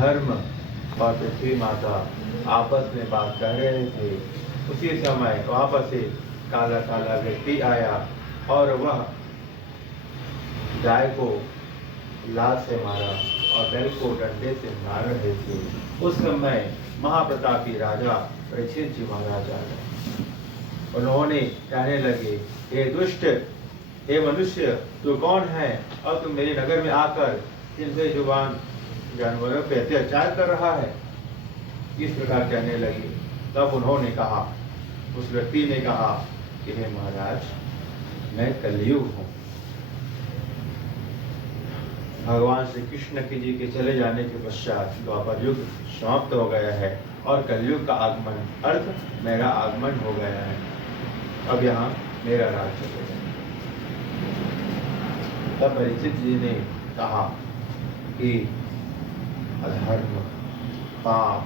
अधर्म और पृथ्वी माता आपस में बात कर रहे थे। उसी समय वहाँ पर से काला काला व्यक्ति आया और वह गाय को लात से मारा और बैल को डंडे से मार रहे थे। उस समय महाप्रतापी राजा परीक्षित जी महाराज आ गए। उन्होंने कहने लगे, हे दुष्ट, हे मनुष्य, तू कौन है और तू मेरे नगर में आकर इन बेजुबान जानवरों पे अत्याचार कर रहा है? इस प्रकार कहने लगे। तब उन्होंने कहा, उस व्यक्ति ने कहा कि हे महाराज, मैं कलयुग हूँ। भगवान श्री कृष्ण की जी के चले जाने के पश्चात द्वापर युग समाप्त हो गया है और कलयुग का आगमन अर्थ मेरा आगमन हो गया है। अब यहाँ मेरा राज चलेगा। तब परीक्षित जी ने कहा कि अधर्म, पाप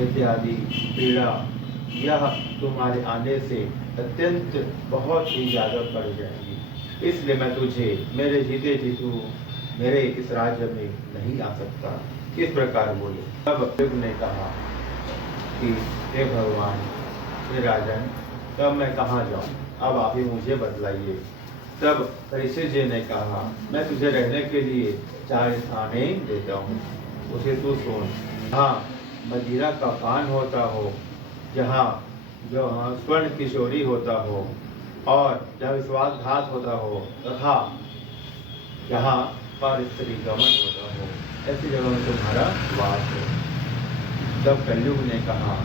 इत्यादि पीड़ा यह तुम्हारे आने से अत्यंत बहुत ही ज्यादा बढ़ जाएगी, इसलिए मैं तुझे मेरे जीते जी तू मेरे इस राज्य में नहीं आ सकता। इस प्रकार बोले। तब युग ने कहा कि हे भगवान, हे राजन, तब मैं कहाँ जाऊँ? अब आप ही मुझे बतलाइए। तब परीक्षित जी ने कहा, मैं तुझे रहने के लिए 4 स्थानें देता हूँ, उसे तू सुन। हाँ, मदिरा का पान होता हो, जहाँ जो स्वर्ण की चोरी होता हो और जहाँ विश्वासघात होता हो, तथा जहाँ पर स्त्री गमन होता हो, ऐसी जगह में तुम्हारा वास हो। तब कलयुग ने कहा,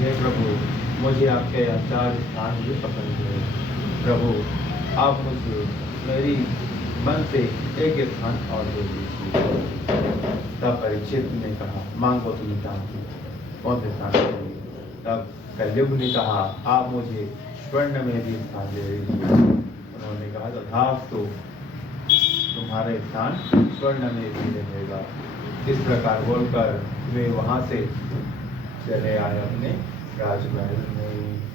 हे प्रभु, मुझे आपके 4 स्थान भी पसंद है। प्रभु, आप मुझे मेरी मन से एक स्थान और दे दीजिए। तब परीक्षित ने कहा, मांगो तुम्हें चाहती कौन से स्थान चाहिए? तब कलयुग ने कहा, आप मुझे स्वर्ण में भी स्थान दे दीजिए। उन्होंने कहा, तथास्तु, तुम्हारे स्थान स्वर्ण में भी रहेगा। इस प्रकार बोलकर वे वहाँ से चले आए अपने राजमहल में।